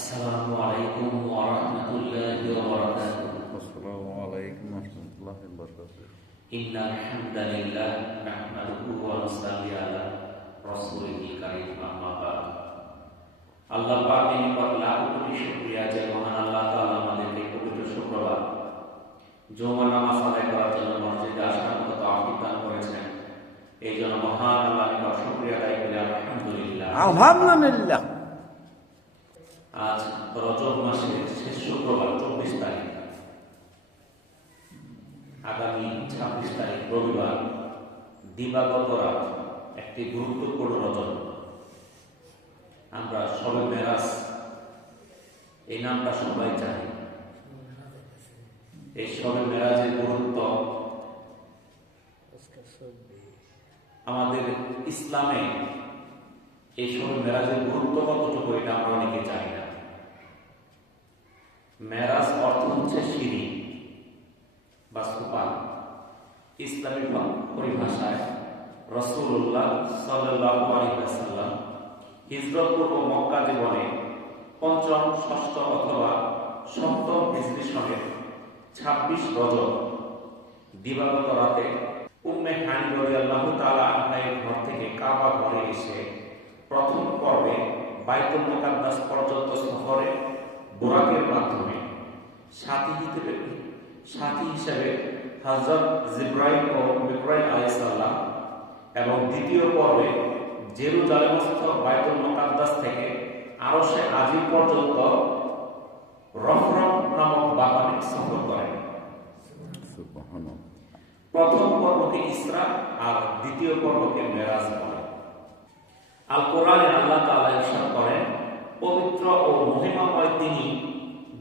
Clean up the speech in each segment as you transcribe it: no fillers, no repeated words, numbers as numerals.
আসসালামু আলাইকুম ওয়া রাহমাতুল্লাহি ওয়া বারাকাতুহু। আসসালামু আলাইকুম ওয়া রাহমাতুল্লাহি ওয়া বারাকাতুহু। ইন্নাল হামদালিল্লাহ নাহমাদুহু ওয়া নুসাল্লি আলা রাসূলিল কারীম, আম্মা বা'দ। আল্লাহ পাকের নিকট লাখ কোটি শুকরিয়া যে মহান আল্লাহ তাআলা আমাদেরকে পবিত্র শুক্রবার জুমার নামাজ আদায় করার জন্য মসজিদে আসার মতো তৌফিক দান করেছেন। এই জন্য মহান আল্লাহর নিকট শুকরিয়া আদায় করি, আলহামদুলিল্লাহ। আলহামদুলিল্লাহ। আজ রজব মাসের শেষ শুক্রবার 24 তারিখ, আগামী 26 তারিখ রবিবার দিবাগত রাত, একটি গুরুত্বপূর্ণ রজব। আমরা শবে মেরাজ এই নামটা সবাই জানি। এই শবে মেরাজের গুরুত্ব আমাদের ইসলামে, এই শবে মেরাজের গুরুত্ব কতটুকু এটা আমরা অনেকে জানি না। মেরাজ অর্থ হচ্ছে সিঁড়ি বা সোপান। ইসলামী পরিভাষায় রাসূলুল্লাহ সাল্লাল্লাহু আলাইহি ওয়াসাল্লাম হিজরত পূর্ব মক্কা জীবনে পঞ্চম, ষষ্ঠ অথবা সপ্তম হিজরি সনের 26 রজব দিবাগত রাতে উম্মে হানি রাদিয়াল্লাহু তাআলা আনহার ঘর থেকে কাবা ঘরে এসে প্রথম পর্বে বাইতুল মুকাদ্দাস পর্যন্ত সফরে বুরাকের মাধ্যমে সাথী হিসেবে হযরত জিবরাইল ও মিকাইল আলাইহিস সালাম এবং দ্বিতীয় পর্বে জেরুজালেমস্থ বাইতুল মুকাদ্দাস থেকে আরশে আজিম পর্যন্ত রফরফ নামক বাহনে সফর করেন। প্রথম পর্বকে ইসরা আর দ্বিতীয় পর্বকে মেরাজ বলে। আল কোরআনে আল্লাহ তাআলা ইরশাদ করেন, পবিত্র ও মহিমাময় তিনি,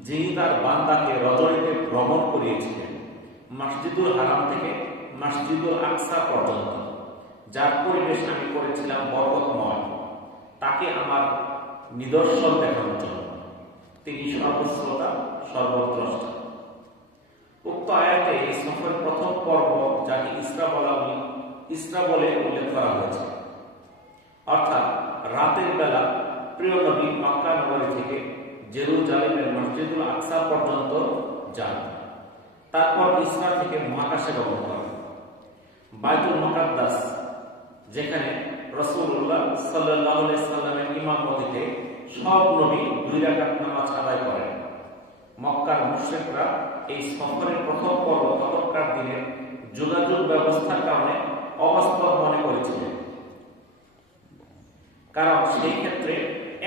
যিনি তার বান্দাকে রজনীতে ভ্রমণ করিয়েছিলেন মসজিদুল হারাম থেকে মসজিদুল আকসা পর্যন্ত, যার পরিবেশ আমি করেছিলাম বরকতময়, তাকে আমার নিদর্শন দেখানোর জন্য। তিনি সর্বশ্রোতা, সর্বদ্রষ্টা। উক্ত আয়াতে এই সফরের প্রথম পর্ব, যাকে ইসরা বলে উল্লেখ করা হয়েছে, অর্থাৎ রাতের বেলা প্রিয় নবী মক্কা নগরী থেকে জেরুজালেমের মসজিদুল আকসা পর্যন্ত যান। তারপর ইসরা থেকে মহাকাশে গমন করেন। বাইতুল মুকাদ্দাস, যেখানে রাসূলুল্লাহ সাল্লাল্লাহু আলাইহি সাল্লামের ইমামতিতে সব নবী 2 রাকাত নামাজ আদায় করেন। মক্কার মুশরিকরা এই সফরের প্রথম পর্ব তখনকার দিনের যোগাযোগ ব্যবস্থার কারণে অবাস্তব মনে করেছিলেন, কারণ সেই ক্ষেত্রে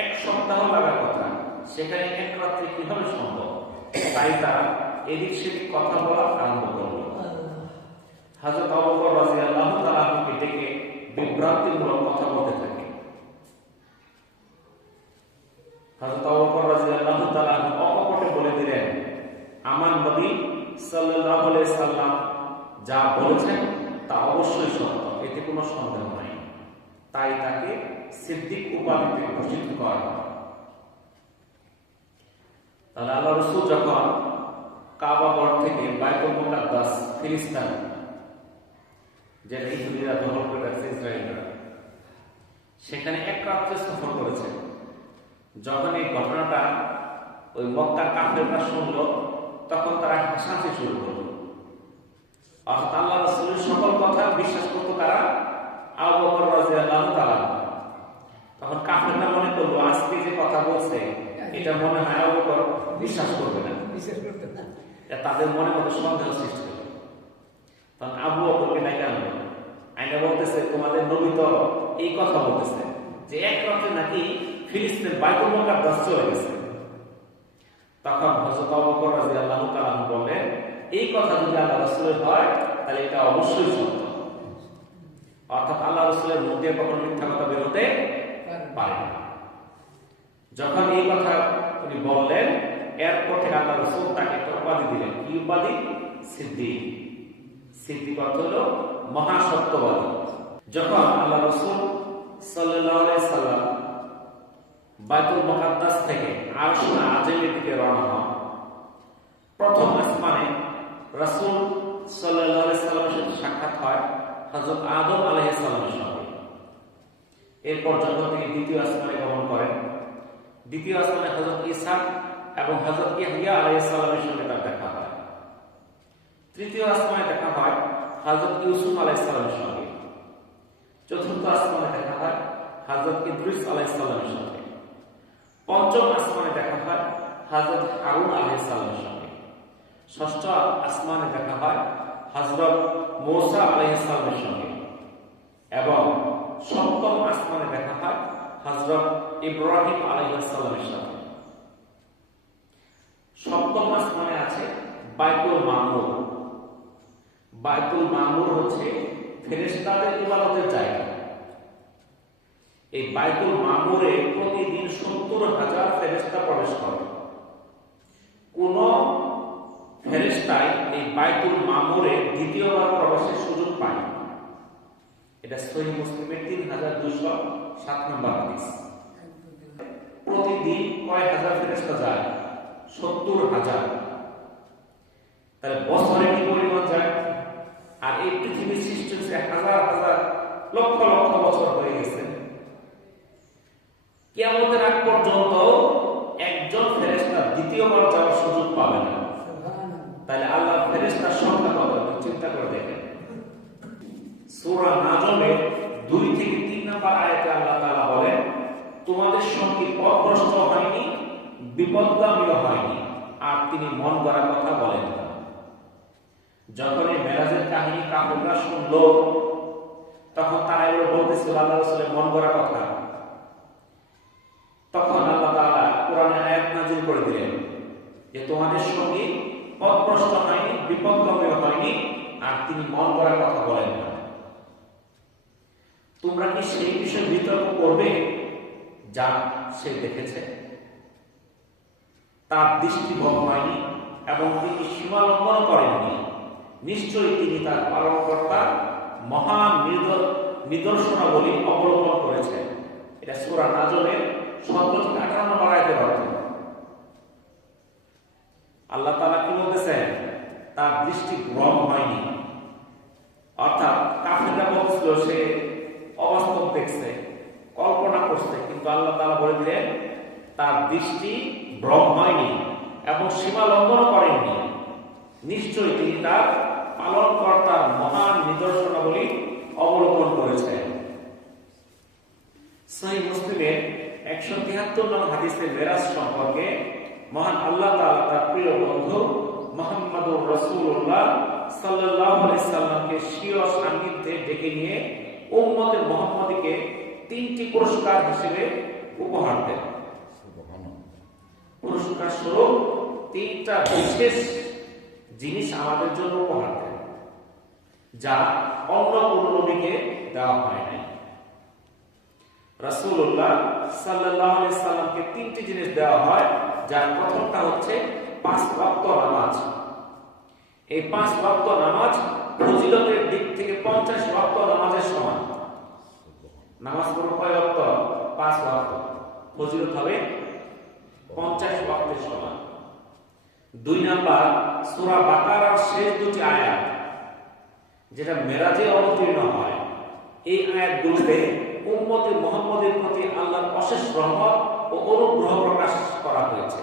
1 সপ্তাহ লাগার কথা, সেখানে 1 রাত্রে কিভাবে সম্ভব? তাই তারা এদিক সেদিক কথা বলা আরম্ভ করল। হযরত আবু বকর রাদিয়াল্লাহু তাআলা আনহুকে ডেকে বিভ্রান্তিমূলক কথা বলতে থাকে। হযরত আবু বকর রাদিয়াল্লাহু তাআলা অকপটে বলে দিলেন, আমার নবী সাল্লাল্লাহু আলাইহি সাল্লাম যা বলেছেন তা অবশ্যই সত্য, এতে কোনো সন্দেহ নাই। তাই তাকে সিদ্দিক উপাধিতে ভূষিত করা হয়। তাহলে আল্লাহ রাসূল যখন কাবা ঘর থেকে বাইতুল মুকাদ্দাস, ফিলিস্তিন, যেটা ইহুদিরা দখল করে রাখছে ইসরায়েলরা, সেখানে 1 রাত্রে সফর করেছে। যখন এই ঘটনাটা ওই মক্কার কাফেররা শুনল, তখন তারা হাসাহাসি শুরু করল। অর্থাৎ আল্লাহ রাসূলের সকল কথা বিশ্বাস করত কারা? আবু বকর রাদিয়াল্লাহু তাআলা। তখন কাফেররা মনে করলো, আজকে যে কথা বলছে এটা মনে হয় আবু বকর বিশ্বাস করবে না, তাদের মনে মধ্যে সন্দেহ সৃষ্টি হলো। তখন আবু বকরকে ডাকা আনলো, আইনা বলতেছে, তোমাদের নবী তো এই কথা বলতেছে যে 1 রাতে নাকি ফিলিস্তিন বাইতুল মুকাদ্দাস চলে গেছে। তখন হযরত আবু বকর রাদিয়াল্লাহু তাআলা বললেন, এই কথা যদি আল্লাহ রাসূলের হয় তাহলে এটা অবশ্যই সত্য। অর্থাৎ আল্লাহ রাসূলের মুখ দিয়ে কখনো মিথ্যা কথা বের হতে পারে না। যখন এই কথা উনি বললেন, এরপর থেকে আল্লাহ রাসূল তাকে একটা উপাধি দিলেন। কি উপাধি? সিদ্দিক। সিদ্দিক অর্থ হলো মহাসত্যবাদী। যখন আল্লাহ রাসূল সাল্লাল্লাহু আলাইহি সাল্লাম বাইতুল মুকাদ্দাস থেকে আরশুল আজিমের দিকে রওনা হন, প্রথম আসমানে রাসূল সাল্লাল্লাহু আলাইহি সাল্লামের সাথে সাক্ষাৎ হয় হযরত আদম আলাইহিস সালামের সঙ্গে। এরপর যখন তিনি দ্বিতীয় আসমানে গমন করেন, দ্বিতীয় আসমানে হযরত ঈসা এবং হযরত ইয়াহইয়া আলাইহিস সালামের সঙ্গে তার দেখা হয়। তৃতীয় আসমানে দেখা হয় হযরত ইউসুফ আলাইহিস সালামের সঙ্গে। চতুর্থ আসমানে দেখা হয় হযরত ইদ্রিস আলাইহিস সালামের সঙ্গে। পঞ্চম আসমানে দেখা হয় হযরত হারুন আলাইহিস সালামের সঙ্গে। ষষ্ঠ আসমানে দেখা হয় হযরত মূসা আলাইহিস সালামের সঙ্গে এবং সপ্তম আসমানে দেখা হয় হযরত ইব্রাহিম আলাইহিস সালামের সঙ্গে। সপ্তম আসমানে আছে বাইতুল মামুর। বাইতুল মামুর হচ্ছে ফেরেশতাদের ইবাদতের জায়গা। এই বাইতুল মামুরে প্রতিদিন ৭০,০০০ ফেরেশতা প্রবেশ করে। কোন ফেরেশতাই এই বাইতুল মামুরে দ্বিতীয়বার প্রবেশের সুযোগ পায় না। এটা সহিহ মুসলিমের ৩,২০৭ নম্বর হাদিস। প্রতিদিন কয় হাজার ফেরেশতা যায়? ৭০,০০০। তাহলে বছরে কি পরিমাণ যায়? আর এই পৃথিবীর সৃষ্টি হচ্ছে হাজার হাজার লক্ষ লক্ষ বছর হয়ে গেছে। কিয়ামতের আগ পর্যন্ত একজন ফেরেশতা দ্বিতীয়বার যাওয়ার সুযোগ পাবে না। তাহলে আল্লাহ ফেরেশতার সংখ্যা কত চিন্তা করে দেখেন। সূরা নাজমের ২ থেকে ৩ নম্বর আয়াতে আল্লাহ তাআলা বলেন, তোমাদের সঙ্গে পথভ্রষ্ট হয়নি, বিপদগামীও হয়নি, আর তিনি মন গড়া কথা বলেন না। যখন এই মেরাজের কাহিনী কাফেররা শুনলো, তখন তারা এগুলো বলতেছিল আল্লাহ রাসূলের মন গড়া কথা। তখন আল্লাহ তাআলা কোরআনে আয়াত নাযিল করে দিলেন যে তোমাদের সঙ্গে পথভ্রষ্ট হয়নি, বিপদগামীও হয়নি, আর তিনি মন গড়া কথা বলেন না। তোমরা কি সেই বিষয়ে বিতর্ক করবে যা সে দেখেছে? তার দৃষ্টি ভঙ্গ হয়নি এবং তিনি সীমা লঙ্ঘন করেননি। নিশ্চয়ই তিনি তার পালনকর্তার মহান নিদর্শনাবলী অবলোকন করেছেন। এটা সূরা নাজমের ১৭-৫৮ নম্বর আয়াতের অর্থ। আল্লাহ তাআলা কি বলতেছেন? তার দৃষ্টি ভ্রম হয়নি। অর্থাৎ কাফেররা বলছিল সে অবাস্তব দেখছে, কল্পনা করছে, কিন্তু আল্লাহ তাআলা বলে দিলেন তার দৃষ্টি ভ্রম হয়নি এবং সীমা লঙ্ঘন করেননি। নিশ্চয়ই তিনি তার পালনকর্তার মহান নিদর্শনাবলী অবলোকন করেছেন। সহিহ মুসলিমের ১৭৩ নম্বর হাদিসে মেরাজ সম্পর্কে মহান আল্লাহ তাআলা তার প্রিয় বন্ধু মুহাম্মদুর রাসূলুল্লাহ সাল্লাল্লাহু আলাইহি সাল্লামকে স্বীয় সান্নিধ্যে ডেকে নিয়ে উম্মতে মুহাম্মাদীকে ৩টি পুরস্কার হিসেবে উপহার দেন। পুরস্কার স্বরূপ ৩টা বিশেষ জিনিস আমাদের জন্য উপহার দেন, যা অন্য কোন নবীকে দেওয়া হয় নাই। রাসূলুল্লাহ সাল্লাল্লাহু আলাইহি সাল্লামকে ৩টি জিনিস দেওয়া হয়, যার প্রথমটা হচ্ছে ৫ ওয়াক্ত নামাজ। এই ৫ ওয়াক্ত নামাজ ফজিলতের দিক থেকে ৫০ ওয়াক্ত নামাজের সমান। নামাজ পড়ো কয় ওয়াক্ত? ৫ ওয়াক্ত। ফজিলত হবে ৫০ ওয়াক্তের সমান। ২ নাম্বার, সূরা বাকারার শেষ ২টি আয়াত যেটা মেরাজে অবতীর্ণ হয়, এই আয়াতগুলোতে উম্মতে মুহাম্মাদের প্রতি আল্লাহর অশেষ রহমত ও অনুগ্রহ প্রকাশ করা হয়েছে।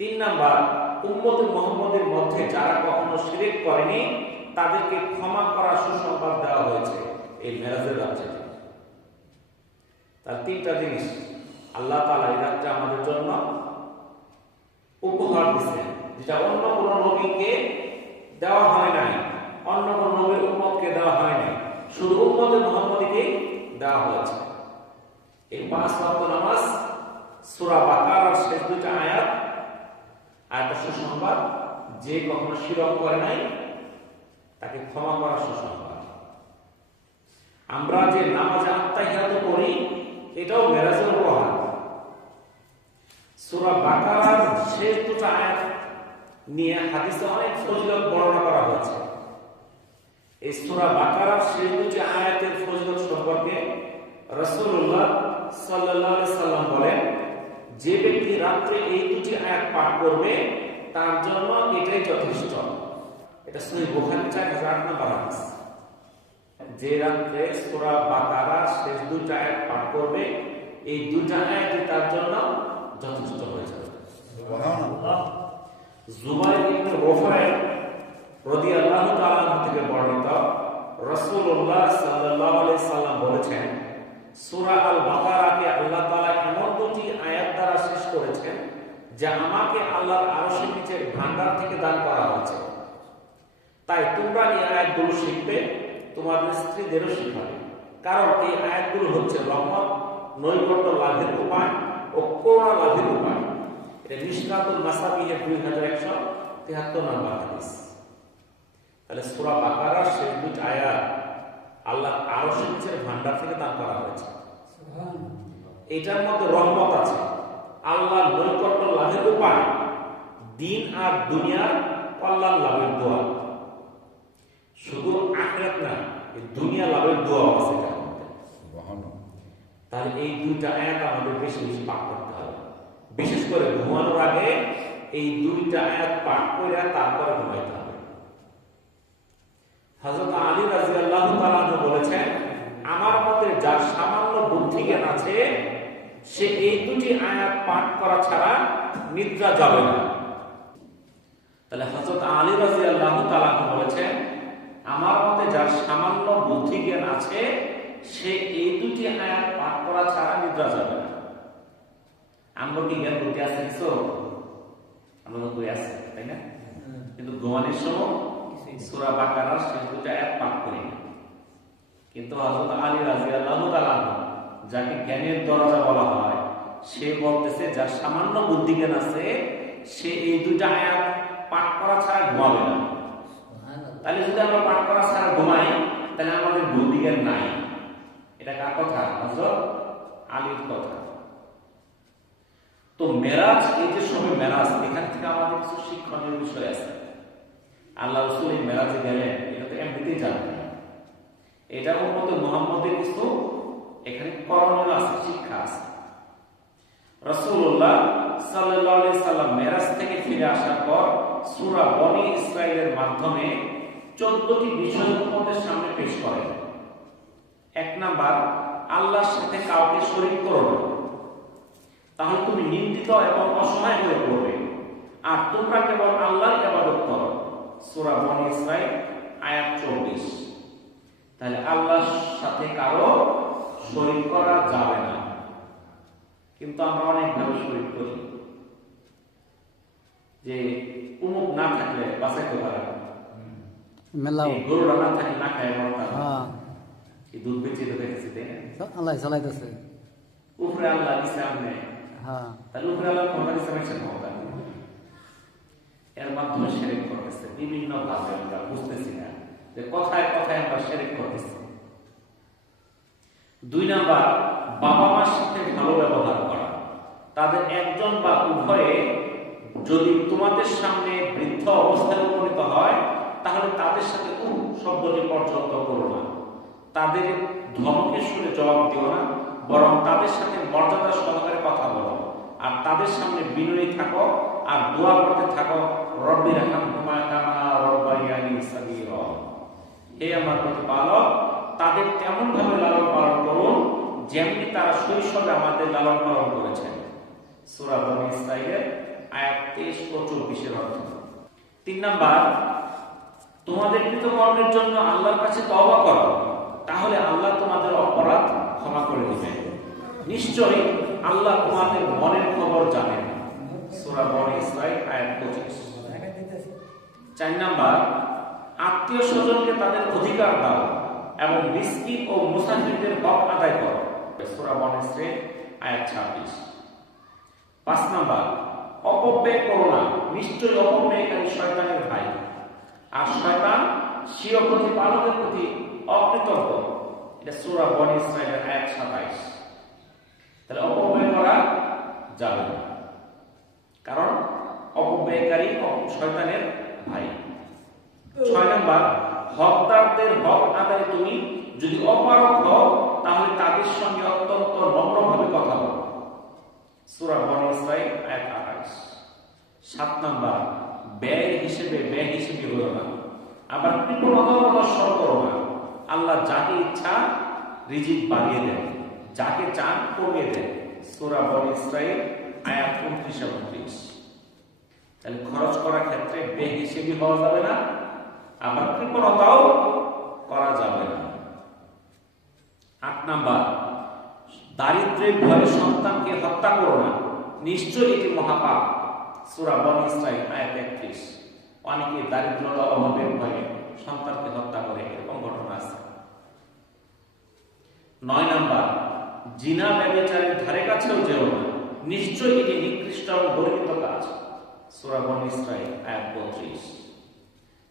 ৩ নাম্বার, উম্মতে মুহাম্মাদের মধ্যে যারা কখনো শিরক করেনি তাদেরকে ক্ষমা করার সুসংবাদ দেওয়া হয়েছে এই মেরাজের রাত্রে। তার ৩টা জিনিস আল্লাহ তাআলা এই রাত্রে আমাদের জন্য উপহার দিয়েছেন, যেটা অন্য কোন নবীকে দেওয়া হয় নাই, অন্য কোন নবীর উম্মতকে দেওয়া হয় নাই, শুধু উম্মতে মুহাম্মাদীকে দেওয়া হয়েছে। এই ৫ ওয়াক্ত নামাজ, সূরা বাকারার শেষ ২টা আয়াত, আয়াতের সুসংবাদ, যে কখনো শিরক করে নাই তাকে ক্ষমা করার সুসংবাদ। আমরা যে নামাজে আত্তাহিয়াত করি এটাও মেরাজের উপহার। সূরা বাকারার শেষ ২টা আয়াত নিয়ে হাদিসে অনেক ফজিলত বর্ণনা করা হয়েছে। এই সূরা বাকারার শেষ ২টি আয়াতের ফজিলত সম্পর্কে রাসূলুল্লাহ সাল্লাল্লাহু আলাইহি সাল্লাম বলেন, যে ব্যক্তি রাত্রে এই ২টি আয়াত পাঠ করবে তার জন্য এটাই যথেষ্ট। এটা সহিহ বুখারী ৪০০৮ নম্বর হাদিস। যে রাত্রে সূরা বাকারার শেষ ২টা আয়াত পাঠ করবে এই দুইটা আয়াতই তার জন্য যথেষ্ট হয়ে যাবে। জুবাইর ইবনে রুফায় রাদিয়াল্লাহু তাআলা থেকে বর্ণিত, রাসূলুল্লাহ সাল্লাল্লাহু আলাইহি সাল্লাম বলেছেন, সূরা আল বাকারাকে আল্লাহ তাআলা এমন দুটি আয়াত দ্বারা শেষ করেছেন যা আমাকে আল্লাহর আরশের নিচের ভান্ডার থেকে দান করা হয়েছে। তাই তোমরা এই আয়াতগুলো শিখবে, তোমাদের স্ত্রীদেরও শিখাবে, কারণ এই আয়াতগুলো হচ্ছে রহমত, নৈকট্য লাভের উপায় ও করুণা লাভের উপায়। এটা মিশকাতুল মাসাবিহের 2173 নম্বর হাদিস। তাহলে সূরা বাকারার শেষ দুটি আয়াত আল্লাহ আরশের নিচের ভান্ডার থেকে দান করা হয়েছে। এটার মধ্যে রহমত আছে, আল্লাহর নৈকট্য লাভের উপায়, দিন আর দুনিয়ার কল্যাণ লাভের দোয়া। শুধু আখিরাত না, এই দুনিয়া লাভের দোয়া আছে এটার মধ্যে। তাহলে এই দুইটা আয়াত আমাদের বেশি বেশি পাঠ করতে হবে, বিশেষ করে ঘুমানোর আগে এই দুইটা আয়াত পাঠ করে তারপরে ঘুমাইতে হবে। হযরত আলী রাদিয়াল্লাহু তাআলা আনহু বলেছেন, আমার মতে যার সামান্য বুদ্ধি জ্ঞান আছে সে এই দুটি আয়াত পাঠ করা ছাড়া নিদ্রা যাবে না। তাহলে হযরত আলী রাদিয়াল্লাহু তাআলা আনহু বলেছেন, আমার মতে যার সামান্য বুদ্ধি জ্ঞান আছে সে এই দুটি আয়াত পাঠ করা ছাড়া নিদ্রা যাবে না। আমরা কি জ্ঞান বুদ্ধি আছে কিছু? আমরা তো বই আছে, তাই না? কিন্তু ঘুমানোর সময় সূরা বাকারার শেষ দুটি আয়াত পাঠ করি। কিন্তু হযরত আলী রাদিয়াল্লাহু তাআলা আনহু, যাকে জ্ঞানের দরজা বলা হয়, সে বলতেছে যার সামান্য বুদ্ধি জ্ঞান আছে সে এই দুইটা আয়াত পাঠ করা ছাড়া ঘুমাবে না। তাহলে যদি আমরা পাঠ করা ছাড়া ঘুমাই তাহলে আমাদের বুদ্ধি জ্ঞান নাই। এটা কার কথা? হযরত আলীর কথা। তো মেরাজ, এই যে সময় মেরাজ, এখান থেকে আমাদের কিছু শিক্ষণীয় বিষয় আছে। আল্লাহ রাসূল এই মেরাজে গেলেন, এটা তো এমনিতেই জানতেন। এটার মধ্যে মুহাম্মদের কিছু এখানে করণীয় আছে, শিক্ষা আছে। রাসূলুল্লাহ সাল্লাল্লাহু আলাইহি সাল্লাম মেরাজ থেকে ফিরে আসার পর সূরা বনী ইসরাঈলের মাধ্যমে 14টি বিষয় তোমাদের সামনে পেশ করেন। 1 নাম্বার, আল্লাহর সাথে কাউকে শরীক করো না, তাহলে তুমি নিন্দিত এবং অসহায় হয়ে পড়বে। আর তোমরা কেবল আল্লাহর ইবাদত করো। সূরা বনী ইসরাঈল আয়াত 24। তাহলে আল্লাহর সাথে কারো শরীক করা যাবে না। কিন্তু আমরা অনেকভাবে শরীক করি, যে উমুক না থাকলে বাঁচাইতে পারে না, গরুরা না থাকলে না খায় মরতা, এই দুধ বেঁচে তো দেখেছি, তাই না? আল্লাহ চালাইতেছে, উপরে আল্লাহ ইসলাম নেই, তাহলে উপরে আল্লাহ ক্ষমতা ইসলামের ক্ষমতা, এর মাধ্যমে শিরক করতেছে। বিভিন্ন ভাবে আমরা বুঝতেছি না যে কথায় কথায় আমরা শিরক করতেছি। 2 নাম্বার, বাবা মার সাথে ভালো ব্যবহার করা। তাদের একজন বা উভয়ে যদি তোমাদের সামনে বৃদ্ধ অবস্থায় উপনীত হয় তাহলে তাদের সাথে শব্দটি পর্যন্ত করো না, তাদের ধমকের সুরে জবাব দিও না, বরং তাদের সাথে মর্যাদা সহকারে কথা বলো, আর তাদের সামনে বিনয়ী থাকো আর দোয়া করতে থাকো, রব্বির হামহুমা কামা রাব্বায়ানি সাগীরা। হে আমার প্রতিপালক, তাদের তেমন ভাবে লালন পালন করুন যেমনি তারা শৈশবে আমাদের লালন পালন করেছেন। সূরা বনী ইসরাঈলের আয়াত 23 ও 24 এর অর্থ। 3 নাম্বার, তোমাদের কৃতকর্মের জন্য আল্লাহর কাছে তওবা করো, তাহলে আল্লাহ তোমাদের অপরাধ ক্ষমা করে দিবেন। নিশ্চয়ই আল্লাহ তোমাদের মনের খবর জানেন। সূরা বনী ইসরাঈল আয়াত 25। 4 নাম্বার, আত্মীয় স্বজনকে তাদের অধিকার দাও এবং মিসকিন ও মুসাফিরদের হক আদায় করো। সূরা বনী ইসরাঈল আয়াত 26। 5 নাম্বার, অপব্যয় করো না, নিশ্চয়ই অপব্যয়কারী শয়তানের ভাই, আর শয়তান স্বীয় প্রতিপালকের প্রতি অকৃতজ্ঞ। এটা সূরা বনী ইসরাঈলের আয়াত 27। তাহলে অপব্যয় করা যাবে না, কারণ অপব্যয়কারী শয়তানের ভাই। 6 নাম্বার, হকদারদের হক আদায়ে তুমি যদি অপারগ হও তাহলে তাদের সঙ্গে অত্যন্ত নম্রভাবে কথা বলো। সূরা বনী ইসরাঈল আয়াত 28। 7 নাম্বার, ব্যয় হিসেবে হলো না, আবার কৃপণতা প্রদর্শন করো না। আল্লাহ যাকে ইচ্ছা রিজিক বাড়িয়ে দেন, যাকে চান কমিয়ে দেন। সূরা বনী ইসরাইল আয়াত 29 এবং 30। তাহলে খরচ করার ক্ষেত্রে বেহিসেবি হওয়া যাবে না, আবার কৃপণতাও করা যাবে না। 8 নাম্বার, দারিদ্র্যের ভয়ে সন্তানকে হত্যা করো না, নিশ্চয়ই এটি মহাপাপ। সূরা বনী ইসরাইল আয়াত 31। অনেকে দারিদ্রতা অভাবের ভয়ে সন্তানকে হত্যা করে, এরকম ঘটনা আছে। 9 নাম্বার, জিনা ব্যভিচারের ধারে কাছেও যেও না, নিশ্চয়ই এটি নিকৃষ্ট এবং গর্হিত কাজ। সূরা বনী ইসরাইল আয়াত 32।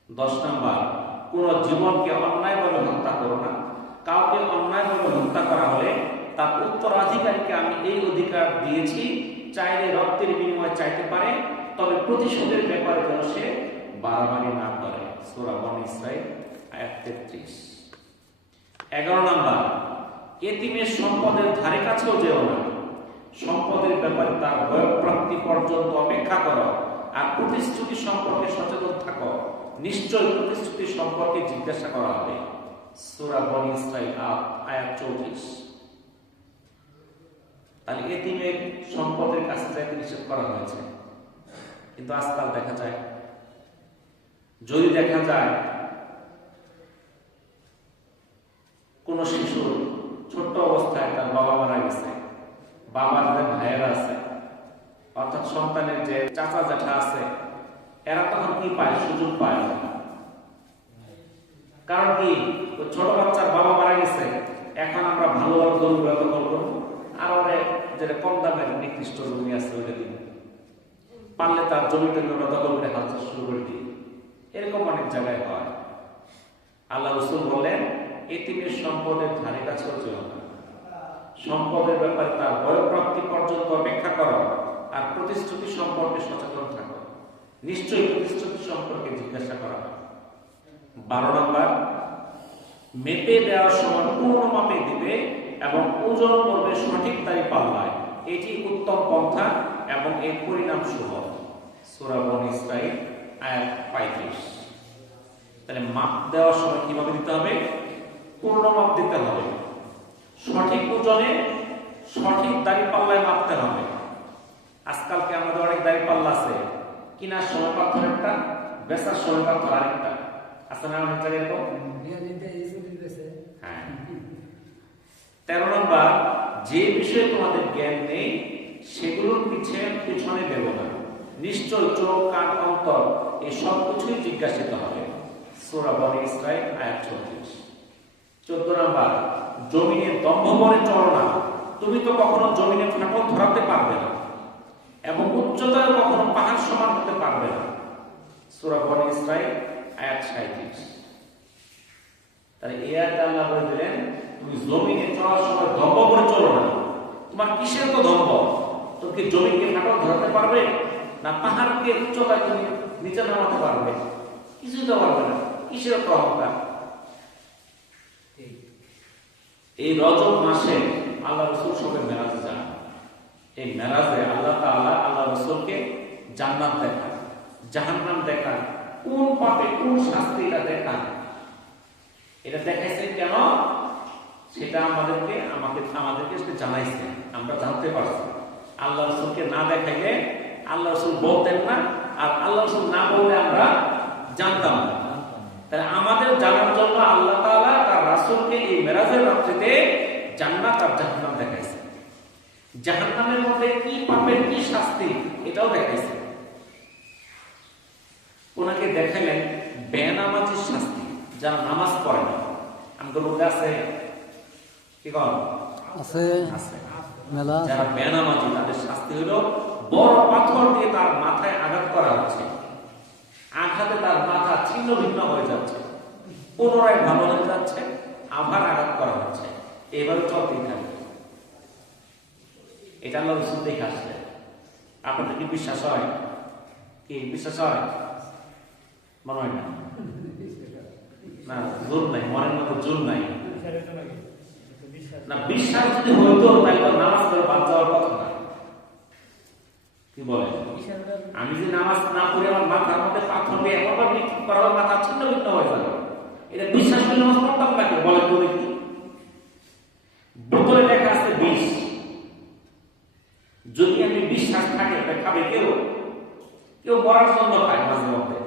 10 নাম্বার, কোন জীবনকে অন্যায়ভাবে হত্যা করো না। কাউকে অন্যায়ভাবে হত্যা করা হলে তার উত্তরাধিকারীকে আমি এই অধিকার দিয়েছি, চাইলে রক্তের বিনিময়ে চাইতে পারে, তবে প্রতিশোধের ব্যাপারে যেন সে বাড়াবাড়ি না করে। সূরা বনী ইসরাইল আয়াত 33। 11 নাম্বার, এতিমের সম্পদের ধারে কাছেও যেও না। সম্পদের ব্যাপারে তার বয়ঃপ্রাপ্তি পর্যন্ত অপেক্ষা করো, আর প্রতিশ্রুতি সম্পর্কে সচেতন থাকো, নিশ্চয়ই প্রতিশ্রুতি সম্পর্কে জিজ্ঞাসা করা হবে। সূরা বনী ইসরাইল আয়াত 34। তাহলে এতিমের সম্পদের কাছে যাইতে নিষেধ করা হয়েছে, কিন্তু আজকাল দেখা যায়, যদি দেখা যায় কোন শিশু ছোট্ট অবস্থায় তার বাবা মারা গেছে, বাবার যে ভাইয়েরা আছে, অর্থাৎ সন্তানের যে চাচা জ্যাঠা আছে, এরা তখন কি পায়? সুযোগ পায় না। কারণ কি? ছোট বাচ্চার বাবা মারা গেছে, এখন আমরা ভালোভাবে জমি ব্যবহার করবো, আর অনেক যেটা কম দামের নিকৃষ্ট জমি আছে ওইটা দিন, পারলে তার জমিটা দখল করে হাল চাষ শুরু করে দিই। এরকম অনেক জায়গায় হয়। আল্লাহ রাসূল বললেন, এতিমের সম্পদের ধারে কাছেও যেও না। সম্পদের ব্যাপারে তার বয়ঃপ্রাপ্তি পর্যন্ত অপেক্ষা করো, আর প্রতিশ্রুতি সম্পর্কে সচেতন থাকো, নিশ্চয়ই প্রতিশ্রুতি সম্পর্কে জিজ্ঞাসা করা হয়। 12 নম্বর, মেপে দেওয়ার সময় পূর্ণ মাপে দিবে এবং ওজন করবে সঠিক দাড়ি পাল্লায়, এটি উত্তম পন্থা এবং এর পরিণাম শুভ। সূরা বনী ইসরাইল আয়াত 35। তাহলে মাপ দেওয়ার সময় কিভাবে দিতে হবে? পূর্ণ মাপ দিতে হবে, সঠিক ওজনে সঠিক দাড়ি পাল্লায় মাপতে হবে। আজকালকে আমাদের অনেক দাড়ি পাল্লা আছে, কিনার সময় পাথর একটা, বেচার সময় পাথর আরেকটা আছে না অনেক জায়গায় এরকম? হ্যাঁ। 13 নম্বর, যে বিষয়ে তোমাদের জ্ঞান নেই সেগুলোর পিছনে দেব না, নিশ্চয় চোখ কান অন্তর এই সব কিছুই জিজ্ঞাসিত হবে। সূরা বনী ইসরাইল আয়াত 34। 14 নম্বর, জমিনে দম্ভ করে চলো না, তুমি তো কখনো জমিনে ফাটল ধরাতে পারবে না এবং উচ্চতায় কখনো পাহাড় সমান হতে পারবে না। সূরা বনী ইসরাইল আয়াত 37। তাহলে এই আয়াতে আল্লাহ বলে দিলেন, তুমি জমিনে চলার সময় দম্ভ করে চলো না। তোমার কিসের তো দম্ভ? তুমি কি জমিকে ফাটল ধরাতে পারবে, না পাহাড়কে উচ্চতায় তুমি নিচে নামাতে পারবে? কিছুই তো পারবে না। কিসের তো অহংকার? এই রজব মাসে আল্লাহ রাসূল সবে মেরাজে যান। এই মেরাজে আল্লাহ তাআলা আল্লাহ রাসূলকে জান্নাত দেখান, জাহান্নাম দেখান, কোন পাপে কোন শাস্তি এটা দেখান। এটা দেখাইছেন কেন? সেটা আমাদেরকে জানাইছেন, আমরা জানতে পারছি। আল্লাহ রাসূলকে না দেখাইলে আল্লাহ রাসূল বলতেন না, আর আল্লাহ রাসূল না বললে আমরা জানতাম না। তাহলে আমাদের জানার জন্য আল্লাহ তাআলা তার রাসূলকে এই মেরাজের রাত্রিতে জান্নাত আর জাহান্নাম দেখাইছে। জাহান্নামের মধ্যে কি পাপের কি শাস্তি এটাও দেখাইছে। ওনাকে দেখাইলেন বেনামাজির শাস্তি, যারা নামাজ পড়ে না। আমাদের মধ্যে আছে কি কর আছে মেলা, যারা বেনামাজি তাদের শাস্তি হলো বড় পাথর দিয়ে তার মাথায় আঘাত করা হচ্ছে, আঘাতে তার মাথা ছিন্ন ভিন্ন হয়ে যাচ্ছে, পুনরায় ভালো হয়ে যাচ্ছে, আবার আঘাত করা হচ্ছে, এইভাবে চলতেই থাকবে। এটা আল্লাহ রাসূল দেখে আসলে আপনাদের কি বিশ্বাস হয়? কি বিশ্বাস হয়? মনে হয় না, না জোর নাই, মনের মধ্যে জোর নাই। না বিশ্বাস যদি হইতো তাহলে তো নামাজ পড়ে বাদ যাওয়ার কথা না। কি বলে? আমি যদি নামাজ না পড়ে আমার মাথার মধ্যে পাথর দিয়ে একবার নিক্ষেপ করা হবে, মাথা ছিন্ন ভিন্ন হয়ে যাবে। এটা বিশ্বাস করে নামাজ পড়তাম না, বলে তো দেখি বোতলে লেখা আছে খাবে কেউ কেউ মরার জন্য খায় মাঝে মধ্যে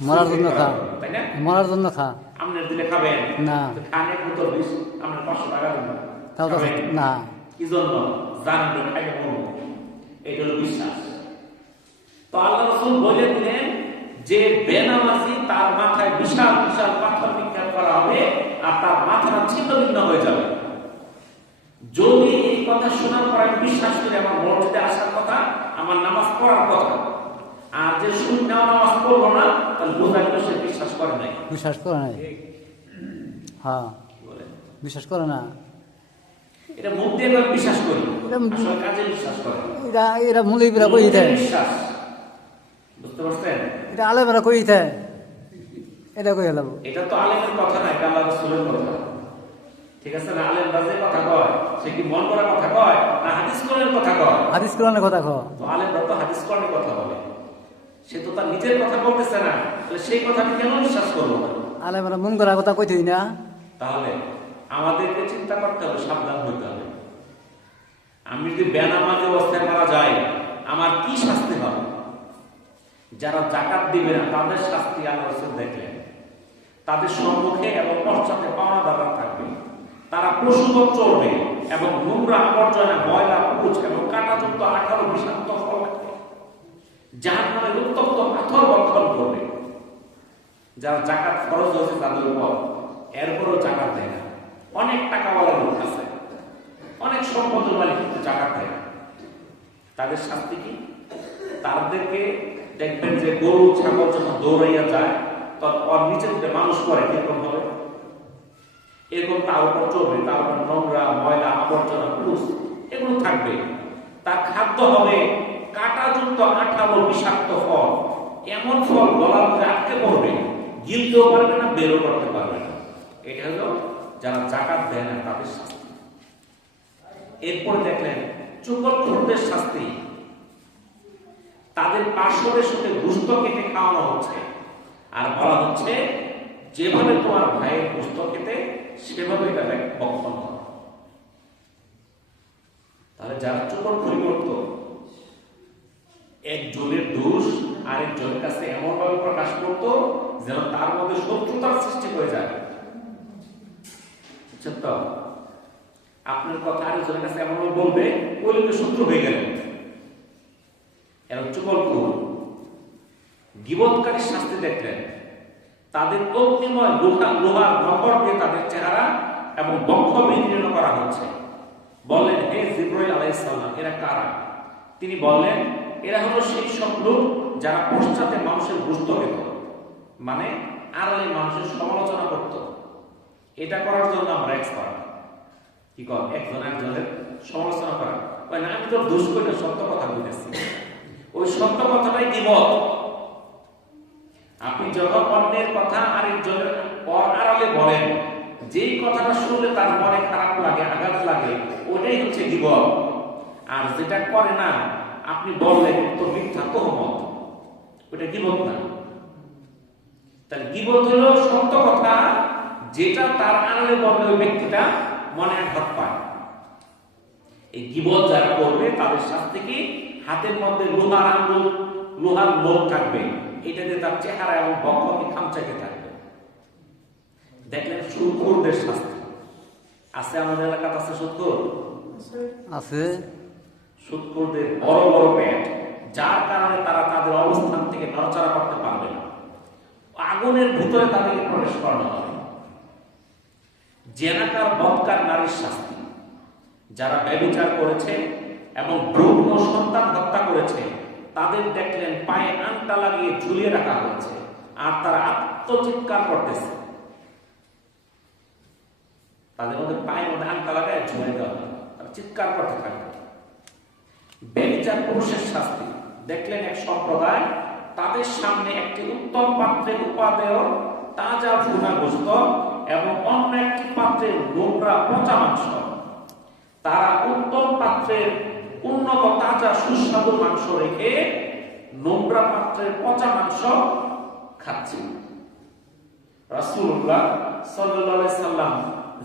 মরার জন্য খা তাই না মরার জন্য খা আপনার দিলে খাবেন না। খান এক বোতল বিষ আপনার 500 টাকা দিন তাও তো খাবেন। না কি জন্য জানবেন খাইতে মরবো এটা হলো বিশ্বাস তো আল্লাহ রাসূল বলে দিলেন যে বেনামাজি তার মাথায় বিশাল বিশাল পাথর নিক্ষেপ করা হবে আর তার মাথাটা ছিন্ন ভিন্ন হয়ে যাবে যদি এই কথা শোনার পর আমি বিশ্বাস করি আমার মসজিদে আসার কথা আমার নামাজ পড়ার কথা আর যে শূন্য নামাজ পড়বো না তাহলে বোঝা গেল সে বিশ্বাস করে নাই বিশ্বাস করে নাই হ্যাঁ বলে বিশ্বাস করে না এটা মুখ দিয়ে করে বিশ্বাস করি এটা- আসলে কাজে বিশ্বাস করে এরা এরা মুলিবিরা কই দেয় বিশ্বাস বুঝতে পারছেন এটা আলেমরা কই দেয় এটা কই এলাম এটা তো আলেমের কথা না এটা আল্লাহ রাসূলের কথা ঠিক আছে না আলেম রাজে কথা কয় সে কি মন করার কথা কয় না হাদিস কোরআনের কথা কয় হাদিস কোরআনের কথা কও তো আলেমরা তো হাদিস কোরআনের কথা বলে সে তো তার নিজের কথা বলতেছে না তাহলে সেই কথা আমি কেন বিশ্বাস করবো না আলেমরা মন করার কথা কই থই না তাহলে আমাদেরকে চিন্তা করতে হবে সাবধান হইতে হবে আমি যদি বেনামাজি অবস্থায় মারা যাই আমার কি শাস্তি হবে যারা যাকাত দিবে না তাদের শাস্তি আল্লাহ রাসূল দেখলেন তাদের সম্মুখে এবং পশ্চাতে পাওনাদাররা থাকবে তারা পশুবৎ চড়বে এবং নোংরা আবর্জনা ময়লা পুঁজ এবং কাঁটাযুক্ত 18 বিষাক্ত ফল খাবে জাহান্নামের উত্তপ্ত পাথর বক্ষণ করবে যারা যাকাত ফরজ হয়েছে তাদের উপর এরপরও যাকাত দেয় না অনেক টাকাওয়ালা লোক আছে অনেক সম্পদের মালিক কিন্তু যাকাত দেয় না তাদের শাস্তি কি তাদেরকে দেখবেন যে গরু ছাগল যখন দৌড়াইয়া যায় তখন নিচে থেকে মানুষ করে কিরকম হবে এরকম তার উপর চলবে তার উপর নোংরা ময়লা আবর্জনা পুরুষ এগুলো থাকবে তার খাদ্য হবে কাঁটাযুক্ত 18 বিষাক্ত ফল এমন ফল গলার মধ্যে আটকে পড়বে গিলতেও পারবে না বেরো করতে পারবে না এটা হলো যারা যাকাত দেয় না তাদের শাস্তি এরপর দেখলেন চুগলখোরদের শাস্তি তাদের পার্শ্বদের সাথে গোশত কেটে খাওয়ানো হচ্ছে আর বলা হচ্ছে যেভাবে তোমার ভাইয়ের গোশত খেতে সেভাবে তাকে বক্ষণ করো তাহলে যারা চুগলখড়ি করত একজনের দোষ আরেকজনের কাছে এমন ভাবে প্রকাশ করত যেন তার মধ্যে শত্রুতার সৃষ্টি হয়ে যায় বুঝছেন তো আপনার কথা আরেকজনের কাছে এমন ভাবে বলবে ওই লোকের শত্রু হয়ে গেল এরা চুগলখোর গীবতকারীর শাস্তি দেখলেন তাদের অগ্নিময় লোহার নখর দিয়ে তাদের চেহারা এবং বক্ষ বিদীর্ণ করা হচ্ছে বললেন হে জিবরাইল আলাইহিস সালাম এরা কারা তিনি বললেন এরা হলো সেই সব লোক যারা পশ্চাতে মানুষের গোশত খেত মানে আড়ালে মানুষের সমালোচনা করত এটা করার জন্য আমরা এক্সপার্ট কি কর একজন একজনের সমালোচনা করা মানে আমি তো দোষ করি না সত্য কথা বলেছি ওই সত্য কথাটাই গীবত আপনি যখন অন্যের কথা আরেকজনের আড়ালে বলেন যেই কথাটা শুনলে তার মনে খারাপ লাগে আঘাত লাগে ওটাই হচ্ছে গীবত আর যেটা করে না আপনি বললেন তো মিথ্যা তহমত ওটা গীবত না তাহলে গীবত হলো সত্য কথা যেটা তার আড়ালে বললে ওই ব্যক্তিটা মনে আঘাত পায় এই গীবত যারা করবে তাদের শাস্তি কি হাতের মধ্যে লোহার আঙ্গুল লোহার লোক থাকবে এটাতে তার চেহারা এবং বক্ষকে খামচাকে থাকবে দেখলেন সুদখোরদের শাস্তি আছে আমাদের এলাকাতে আছে সুদখোর আছে সুদখোরদের বড় বড় পেট যার কারণে তারা তাদের অবস্থান থেকে নড়াচড়া করতে পারবে না আগুনের ভিতরে তাদেরকে প্রবেশ করানো হবে জেনাকার বৎকার নারীর শাস্তি যারা ব্যভিচার করেছে এবং ভ্রূণ সন্তান হত্যা করেছে তাদের দেখলেন পায়ে আংটা লাগিয়ে ঝুলিয়ে রাখা হয়েছে আর তারা আত্মচিৎকার করতেছে তাদের মধ্যে পায়ের মধ্যে আংটা লাগায় ঝুলিয়ে দেওয়া হয় তারা চিৎকার করতে থাকবে ব্যভিচার পুরুষের শাস্তি দেখলেন এক সম্প্রদায় তাদের সামনে একটি উত্তম পাত্রের উপাদেয় তাজা ভুনা গোশত এবং অন্য একটি পাত্রের নোংরা পচা মাংস তারা উত্তম পাত্রের উন্নত তাজা সুস্বাদু মাংস রেখে নোংরা পাত্রের পচা মাংস খাচ্ছে রাসূলুল্লাহ সাল্লাল্লাহু আলাইহি সাল্লাম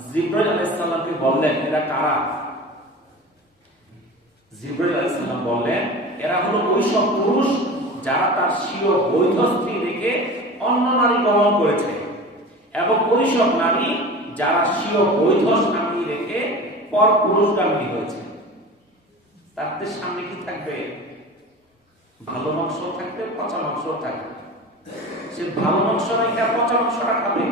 জিবরাইল আলাইহিস সালামকে বললেন এরা কারা জিবরাইল আলাইহিস সালাম বললেন এরা হলো ওই সব পুরুষ যারা তার স্বীয় বৈধ স্ত্রী রেখে অন্য নারী গ্রহণ করেছে, এবং ওই সব নারী যারা স্বীয় বৈধ স্বামী রেখে পর পুরুষগামী হয়েছে। তাদের সামনে কি থাকবে? ভালো মাংস থাকবে, পচা মাংস থাকবে। সে ভালো মাংস রেখে পচা মাংসটা খাবে।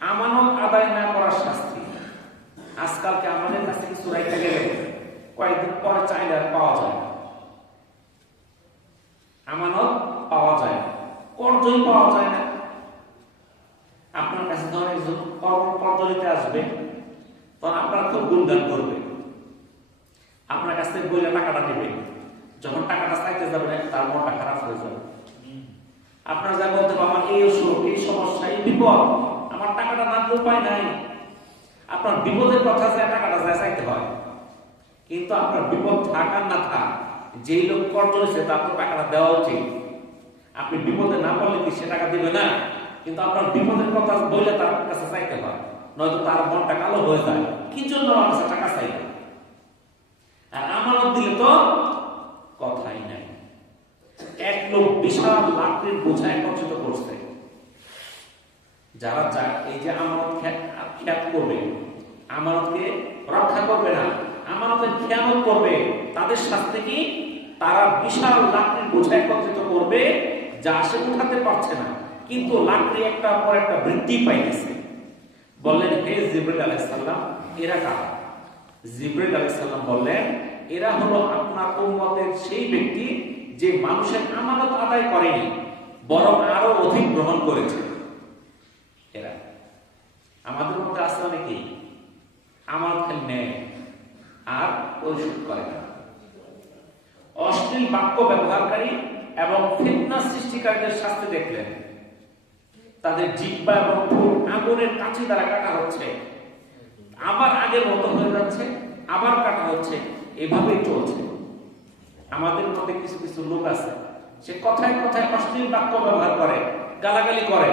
আমানত আদায় না করার শাস্তি। আজকালকে আমাদের কাছে কিছু রাইখা গেলে কয়েকদিন পরে চাইলে আর পাওয়া যায় না। আমানত পাওয়া যায় না, কর্জই পাওয়া যায় না। আপনার কাছে ধরেন একজন কর্জ নিতে আসবে, তখন আপনার খুব গুণগান করবে, আপনার কাছ থেকে বইলে টাকাটা নেবে। যখন টাকাটা চাইতে যাবে তার মনটা খারাপ হয়ে যাবে। আপনার যা বলতে হবে, আমার এই অসুখ, এই সমস্যা, এই বিপদ, আমার টাকাটা না উপায় নাই। আপনার বিপদের কথা যায় টাকাটা যায় চাইতে হয়, কিন্তু আপনার বিপদ থাক আর না থাক, যেই লোক কর্জ নিয়েছে তার তো টাকাটা দেওয়া উচিত। আপনি বিপদে না বললে কি সে টাকা দিবে না? কিন্তু আপনার বিপদের কথা বললে তার কাছে চাইতে হয়, নয়তো তার মনটা কালো হয়ে যায়। কি জন্য আমার কাছে টাকা চাইবে? আর আমানত দিলে তো কথাই নাই। এক লোক বিশাল লাকড়ির বোঝা একত্রিত করছে। যারা এই যে আমানত খ্যাত করবে, আমানতকে রক্ষা করবে না, আমানতের খেয়ানত করবে, তাদের শাস্তি কি? তারা বিশাল লাকড়ির বোঝা একত্রিত করবে, যা সে উঠাতে পারছে না, কিন্তু লাকড়ি একটা পর একটা বৃদ্ধি পাইতেছে। বললেন, হে জিবরাইল আলাইহিস সালাম, এরা কারা? জিবরাইল আলাইহিস সালাম বললেন, এরা হলো আপনার উম্মতের সেই ব্যক্তি যে মানুষের আমানত আদায় করেনি, বরং আরো অধিক গ্রহণ করেছে। এরা আমাদের মধ্যে আছে অনেকেই আমানত খালি নেয় আর পরিশোধ করে না। অশ্লীল বাক্য ব্যবহারকারী এবং ফিতনা সৃষ্টিকারীদের শাস্তি দেখলেন, তাদের জিহ্বা এবং ঠোঁট আগুনের কাঠি দ্বারা কাটা হচ্ছে, আবার আগের মতো হয়ে যাচ্ছে, আবার কাটা হচ্ছে, এভাবেই চলছে। আমাদের মধ্যে কিছু কিছু লোক আছে, সে কথায় কথায় অশ্লীল বাক্য ব্যবহার করে, গালাগালি করে,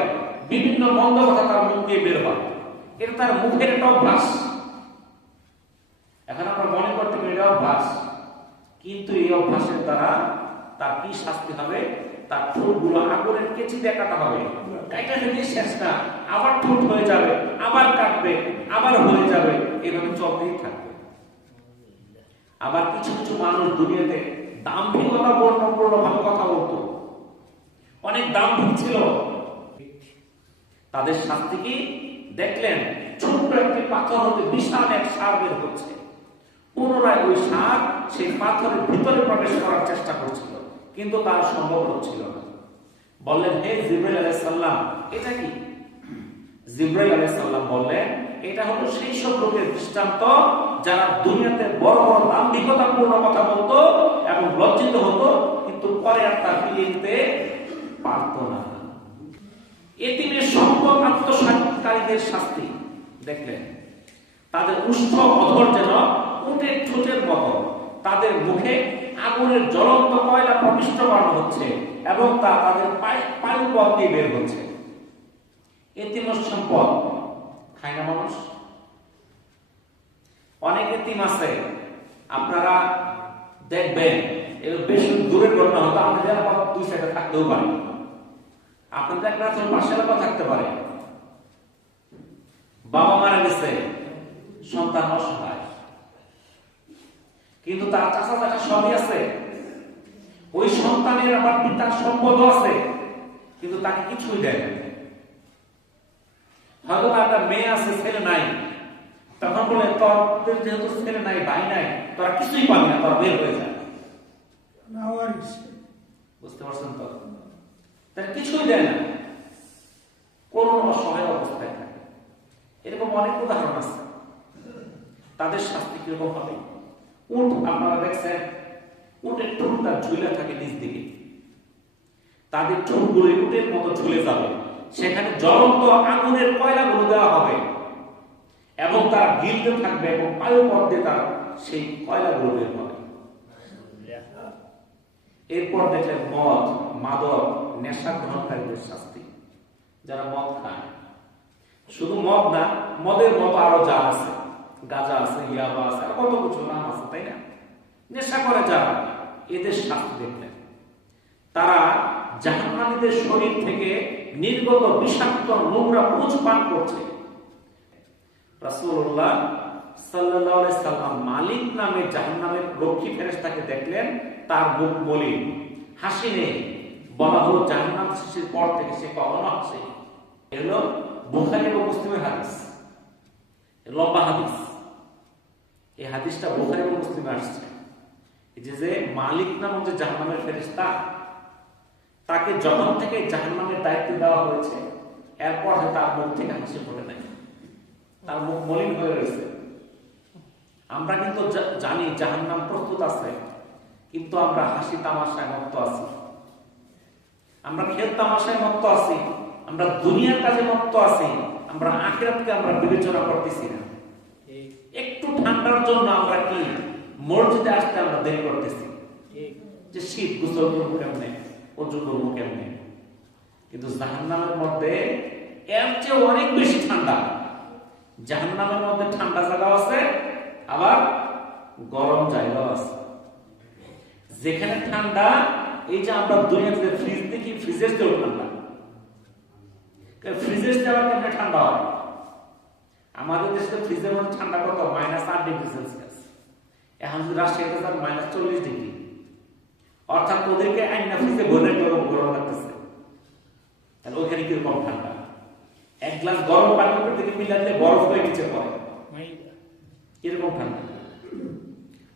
বিভিন্ন মন্দ কথা তার মুখ দিয়ে বের হয়। এটা তার মুখের একটা অভ্যাস। এখন আমরা মনে করতে পারি এটা অভ্যাস, কিন্তু এই অভ্যাসের দ্বারা তার কি শাস্তি হবে? তার ঠোঁটগুলো আগুনের কেচি দিয়ে কাটা হবে। কাটা যদি শেষ না, আবার ঠোঁট হয়ে যাবে, আবার কাটবে, আবার হয়ে যাবে, এভাবে চলতেই থাকবে। আবার কিছু কিছু মানুষ দুনিয়াতে দাম্ভিকতা বর্ণপূর্ণভাবে কথা বলতো, অনেক দাম্ভিক ছিল। তাদের শাস্তি কি দেখলেন? ছোট্ট একটি পাথর হতে বিশাল এক সার বের হচ্ছে। পুনরায় ওই সার সেই পাথরের ভিতরে প্রবেশ করার চেষ্টা করছিল, কিন্তু তার সম্ভব হচ্ছিল না। বললেন, হে জিবরাইল আলাইহিস সালাম, এটা কি? জিবরাইল আলাইহিস সালাম বললেন, এটা হলো সেই সব লোকের দৃষ্টান্ত যারা দুনিয়াতে বড় বড় দাম্ভিকতাপূর্ণ কথা বলতো এবং লজ্জিত হতো, কিন্তু পরে আর তা ফিরিয়ে নিতে পারত না। এতিমের সম্পদ আত্মসাৎকারীদের শাস্তি দেখলেন, তাদের উষ্ঠ অধর যেন উটের ঠোঁটের মতো, তাদের মুখে আগুনের জ্বলন্ত কয়লা প্রবিষ্ট করানো হচ্ছে এবং তা তাদের পায়ু পথ দিয়ে বের হচ্ছে। এতিমের সম্পদ খায় না মানুষ। অনেক এতিম আছে, আপনারা দেখবেন, এর বেশ দূরের ঘটনা হতো, আমাদের দুই সাইডে থাকতেও পারে, আপনাদের একটা পাশে এলাকা থাকতে পারে। বাবা মারা গেছে, সন্তান অসহায়, কিন্তু তার চাচা চাচা সবই আছে, ওই সন্তানের আবার পিতার সম্পদও আছে, কিন্তু তাকে কিছুই দেয় না। হয়তো তার একটা মেয়ে আছে, ছেলে নাই, তখন বলে, তোদের যেহেতু ছেলে নাই, ভাই নাই, তোরা কিছুই পাবি না, তোরা বের হয়ে যায়। বুঝতে পারছেন তো? তার কিছুই দেয় না, কোন অসহায় অবস্থায় থাকে। এরকম অনেক উদাহরণ আছে। তাদের শাস্তি কিরকম হবে? উট আপনারা দেখছেন, উটের ঠোঁটটা ঝুলে থাকে নিচ দিকে, তাদের ঠোঁটগুলো উটের মতো ঝুলে যাবে, সেখানে জ্বলন্ত আগুনের কয়লাগুলো দেওয়া হবে এবং তারা গিলতে থাকবে এবং পায়ু পথ দিয়ে তার সেই কয়লাগুলো বের হবে। এরপর দেখলেন মদ, মাদক, নেশা গ্রহণকারীদের শাস্তি, যারা মদ খায়। শুধু মদ না, মদের মতো আরো যা আছে, গাঁজা আছে, ইয়াবা আছে, আর কত কিছু নাম আছে, তাই না? নেশা করে যারা, এদের শাস্তি দেখলেন। তারা জাহান্নামীদের শরীর থেকে নির্গত বিষাক্ত নোংরা পুঁজ পান করছে। রাসূলুল্লাহ সাল্লাল্লাহু আলাইহি সাল্লাম মালিক নামে জাহান্নামের রক্ষী ফেরেশতাকে দেখলেন, তার মুখ মলিন, হাসি নেই। বলা হলো জাহান্নাম সৃষ্টির পর থেকে সে কখনো হাসে। এগুলো বুখারী ও মুসলিমের হাদিস, লম্বা হাদিস। এই হাদিসটা বুখারী ও মুসলিমে আসছে। এই যে মালিক নামক যে জাহান্নামের ফেরেশতা, তাকে যখন থেকে জাহান্নামের দায়িত্ব দেওয়া হয়েছে, এরপর তার মুখ থেকে হাসি ফোটে নাই, তার মুখ মলিন হয়ে রয়েছে। আমরা কিন্তু জানি জাহান্নাম প্রস্তুত আছে, কিন্তু আমরা হাসি তামাশায় মত্ত আছি, আমরা খেল তামাশায় মত্ত আছি, আমরা দুনিয়ার কাজে মত্ত আছি, আমরা আখিরাতকে আমরা বিবেচনা করতেছি না। একটু ঠান্ডার জন্য আমরা কি মসজিদে আসতে আমরা দেরি করতেছি, যে শীত গোসল করবো কেমনে, অজু করবো কেমনে। কিন্তু জাহান্নামের মধ্যে এর চেয়ে অনেক বেশি ঠান্ডা। জাহান্নামের মধ্যে ঠান্ডা জায়গাও আছে, আবার গরম জায়গাও আছে। যেখানে ঠান্ডা, এই যে আমরা দুনিয়াতে ফ্রিজ দেখি, ফ্রিজের চেয়েও ঠান্ডা। ফ্রিজের চেয়ে আবার কেমনে ঠান্ডা হয়? আমাদের দেশে ফ্রিজের মধ্যে ঠান্ডা কত? -8°C। এখন যদি রাশিয়াতে যান -40°। অর্থাৎ ওদেরকে আইনা ফ্রিজে ভরে গরম লাগতেছে। তাহলে ওখানে কিরকম ঠান্ডা? এক গ্লাস গরম পানির উপর থেকে মিলাতে বরফ হয়ে নিচে পড়ে, এরকম ঠান্ডা।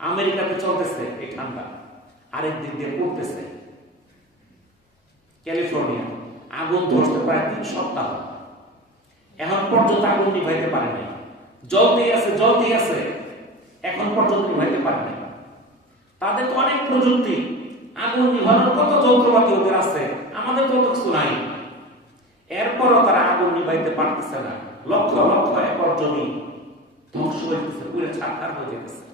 আমেরিকাতে চলতেছে এই ঠান্ডা, আরেক দিক দিয়ে পড়তেছে। ক্যালিফোর্নিয়া আগুন ধরতে প্রায় 3 সপ্তাহ, এখন পর্যন্ত আগুন নিভাইতে পারে নাই। জ্বলতেই আছে, এখন পর্যন্ত নিভাইতে পারে নাই। তাদের তো অনেক প্রযুক্তি, আগুন নিভানোর কত যন্ত্রপাতি ওদের আছে, আমাদের তো কিছু নাই। এরপরও তারা আগুন নিভাইতে পারতেছে না। লক্ষ লক্ষ একর জমি ধ্বংস হয়ে গেছে, পুরো ছারখার হয়ে যেতেছে।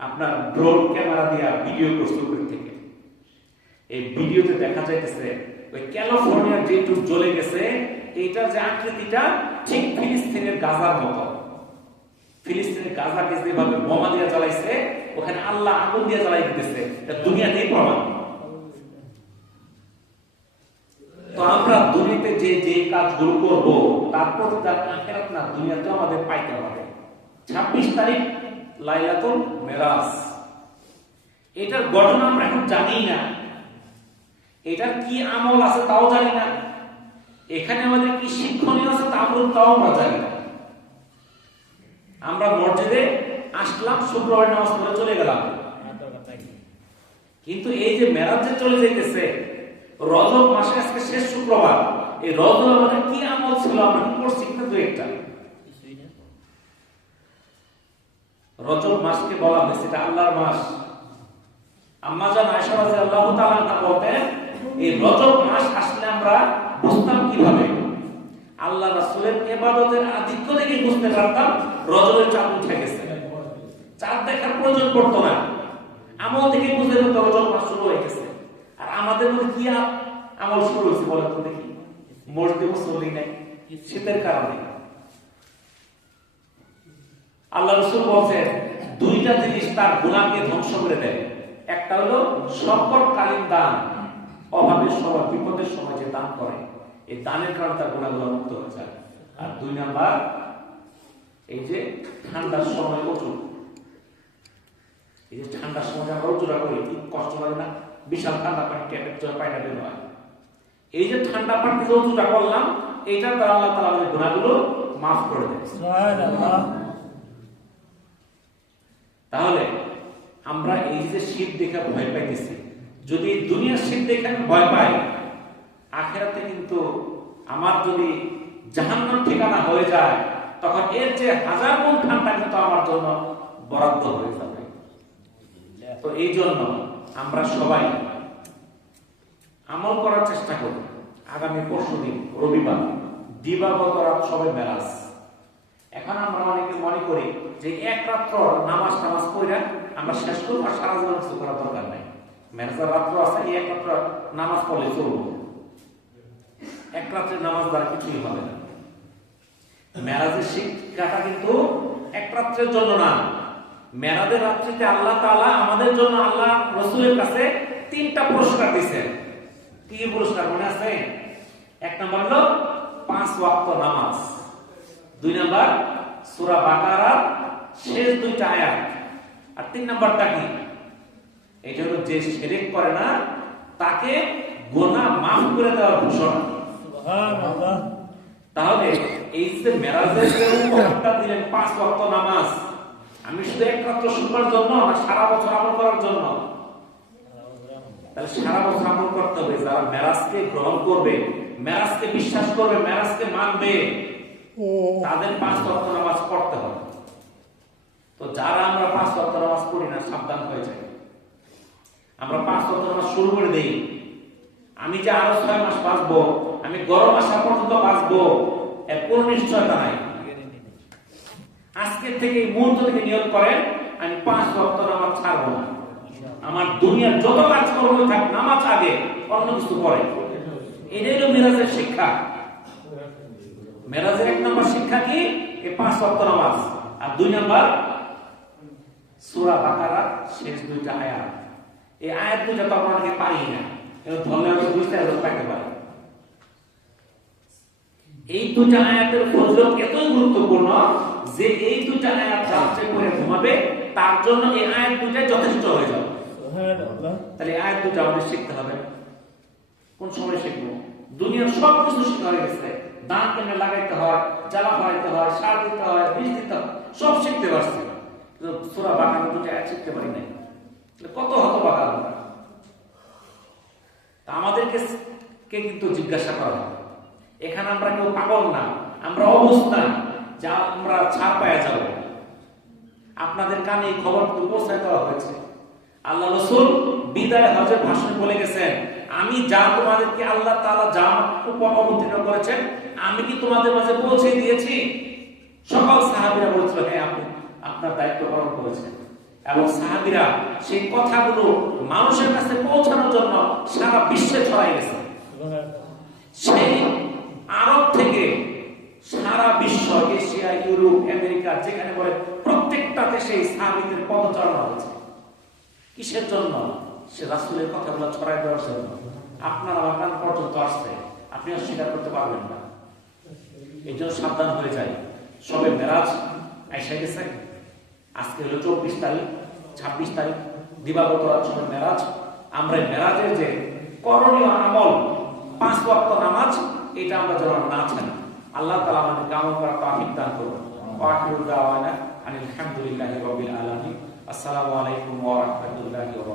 আপনার ড্রোন ক্যামেরা দিয়ে ভিডিও করছে উপর থেকে, এই ভিডিওতে দেখা যাইতেছে ওই ক্যালিফোর্নিয়ার যেটুক জ্বলে গেছে, এইটা যে আকৃতিটা ঠিক ফিলিস্তিনের গাজার মতো। ফিলিস্তিনের গাজাকে যেভাবে বোমা দিয়ে জ্বালাইছে, ওখানে আল্লাহ আগুন দিয়ে জ্বালাই দিতেছে। এটা দুনিয়াতেই প্রমাণ। তো আমরা দুনিয়াতে যে কাজগুলো করব, তারপর তার আখিরাত না দুনিয়াতে আমাদের পাইতে হবে। 26 তারিখ লাইলাতুল মেরাজ, এটার ঘটনা আমরা এখন জানি না, এটার কি আমল আছে তাও জানি না, এখানে আমাদের কি শিক্ষণীয় আছে তাও আমরা জানি না। আমরা মসজিদে আসলাম, শুক্রবার নামাজ পড়ে চলে গেলাম, কিন্তু এই যে মেরাজে চলে যাইতেছে, রজব মাসে আজকে শেষ শুক্রবার, এই রজব আমাদের কি আমল ছিল, আমরা কি করছি কিনা দু একটা। রজব মাসকে বলা হয়েছে এটা আল্লাহর মাস। আম্মা জান আয়েশা রাদিয়াল্লাহু তাআলা আনহা বলতেন, এই রজব মাস আসলে আমরা বুঝতাম কিভাবে? আল্লাহ রাসূলের ইবাদতের আধিক্য থেকে বুঝতে পারতাম রজবের চাঁদ উঠে গেছে। চাঁদ দেখার প্রয়োজন পড়তো না, আমল থেকে বুঝতে পারতো রজব মাস শুরু হয়ে গেছে। আর আমাদের মধ্যে কি আমল শুরু হয়েছে বলেন তো দেখি? মসজিদে মুসল্লি নাই, শীতের কারণে। আল্লাহ রাসূল বলেন দুইটা জিনিস তার গুনাহকে ধ্বংস করে দেয়। একটা হলো সংকটকালীন দান, অভাবের সময়, বিপদের সময় যে দান করে, এই দানের কারণে তার গুনাহগুলো মুক্ত হয়ে যায়। আর 2 নাম্বার, এই যে ঠান্ডার সময় অজু, এই যে ঠান্ডার সময় আমরা অজুটা করি, কি কষ্ট লাগে না? বিশাল ঠান্ডা পানি ট্যাপের জন্য পানিটা বের হয়। এই যে ঠান্ডা পানি দিয়ে অজুটা করলাম, এইটা দ্বারা আল্লাহ তাআলা আমাদের গুনাহগুলো মাফ করে দেয়। সুবহানাল্লাহ। তাহলে আমরা এই যে শীত দেখে ভয় পাইতেছি, যদি দুনিয়ার শীত দেখে আমি ভয় পাই, আখিরাতে কিন্তু আমার যদি জাহান্নাম ঠিকানা হয়ে যায়, তখন এর যে 1000 গুণ ঠান্ডা কিন্তু আমার জন্য বরাদ্দ হয়ে যাবে। তো এই জন্য আমরা সবাই আমল করার চেষ্টা করি। আগামী পরশুদিন রবিবার দিবাগত রাত সবে মেরাজ। এখন আমরা অনেকে মনে করি যে এক রাত্র নামাজ পড়ে আমরা শেষ করবো, আর সারা জীবন কিছু করার দরকার নাই। মেরাজের রাত্র আছে, এই এক রাত্র নামাজ পড়লে চলবো। এক রাত্রের নামাজ দ্বারা কিছুই হবে না। মেরাজের শিক্ষাটা কিন্তু এক রাত্রের জন্য না, মেরাজের রাত্রিতে আল্লাহ তাআলা আমাদের জন্য আল্লাহ রাসূলের কাছে 3টা পুরস্কার দিয়েছেন। কি পুরস্কার মনে আছে? এক নাম্বার হলো 5 ওয়াক্ত নামাজ, 2 নাম্বার সূরা বাকারার শেষ 2টা আয়াত, আর 3 নাম্বারটা কি? এটা হলো যে শিরক করে না তাকে গুনাহ মাফ করে দেওয়ার ঘোষণা। সুবহানাল্লাহ। তাহলে এই যে মেরাজের যে উপহারটা দিলেন 5 ওয়াক্ত নামাজ, আমি শুধু একমাত্র শুনবার জন্য না সারা বছর আমল করার জন্য? তাহলে সারা বছর আমল করতে হবে। যারা মেরাজকে গ্রহণ করবে, মেরাজকে বিশ্বাস করবে, মেরাজকে মানবে, তাদের 5 ওয়াক্ত নামাজ পড়তে হবে। তো যারা আমরা 5 ওয়াক্ত নামাজ পড়ি না, সাবধান হয়ে যায়। আমরা 5 ওয়াক্ত নামাজ শুরু করে দেই, আমি যে আরো 6 মাস বাঁচবো, আমি গরম আসা পর্যন্ত বাঁচবো, এর কোনো নিশ্চয়তা নাই। আজকে থেকে মুহূর্ত থেকে নিয়ত করেন, আমি 5 ওয়াক্ত নামাজ ছাড়বো না। আমার দুনিয়ার যত কাজ করবো থাক, নামাজ আগে, অন্য কিছু পরে। এটাই হলো মেরাজের শিক্ষা। মেরাজের 1 নম্বর শিক্ষা কি? এই 5 ওয়াক্ত নামাজ, আর 2 নম্বর সূরা বাকারা শেষ 2টা আয়াত। এই আয়াত দুটো তো আমরা অনেকে পারি না, এটা ধরলে আমরা বুঝতে পারতে পারি। এই 2টা আয়াতের ফজিলত এতই গুরুত্বপূর্ণ যে এই 2টা আয়াত রাত্রে পড়ে ঘুমাবে, তার জন্য এই আয়াত 2টাই যথেষ্ট হয়ে যাবে। সুবহানাল্লাহ। তাহলে এই আয়াত 2টা আমাদের শিখতে হবে। কোন সময় শিখবো? দুনিয়ার সব কিছু শিখতে হয়ে গেছে। দান কেমনে লাগাইতে হয়, জ্বালা ফালাইতে হয়, সার দিতে হয়, বীজ দিতে হয়, সব শিখতে পারছি, কিন্তু সূরা বাকারা 2টা আয়াত শিখতে পারি নাই। কত হতভাগা আমরা। তা আমাদেরকে কিন্তু জিজ্ঞাসা করা হবে। এখানে আমরা কেউ পাগল না, আমরা অবস্থা যা আমরা ছাড় পাওয়া যাব। আপনাদের কানে এই খবর পৌঁছায় দেওয়া হয়েছে। আল্লাহ রাসূল বিদায় হজের ভাষণে বলে গেছেন, আমি যা তোমাদেরকে আল্লাহ তাআলা যা উপর অবতীর্ণ করেছেন, আমি কি তোমাদের মাঝে পৌঁছে দিয়েছি? সকল সাহাবীরা বলেছিল, হ্যাঁ, আপনি আপনার দায়িত্ব পালন করেছেন। এবং সাহাবীরা সেই কথাগুলো মানুষের কাছে পৌঁছানোর জন্য সারা বিশ্বে ছড়াই গেছে। সেই আরব থেকে সারা বিশ্ব, এশিয়া, ইউরোপ, আমেরিকা, যেখানে বলে প্রত্যেকটা দেশে সাহাবীদের পদচারণা হয়েছে। কিসের জন্য? সে রাসূলের কথাগুলো ছড়াই দেওয়ার জন্য। আপনার আমার কান পর্যন্ত আসছে, আপনি অস্বীকার করতে পারবেন না। এই জন্য সাবধান হয়ে যায়। সবে মেরাজ এসে গেছে, আজকে হলো 24 তারিখ, 26 তারিখ, দিবাগত রাত সবে মেরাজ। আমরা মেরাজের যে করণীয় আমল 5 ওয়াক্ত নামাজ, এটা আমরা যেন না ছাড়ি। আল্লাহ তাআলা আমাদেরকে আমল করার তৌফিক দান করুন। ওয়া আখিরু দাওয়ানা আলহামদুলিল্লাহি রাব্বিল আলামিন। আসসালামু আলাইকুম ওয়া রাহমাতুল্লাহি ওয়া বারাকাতুহু।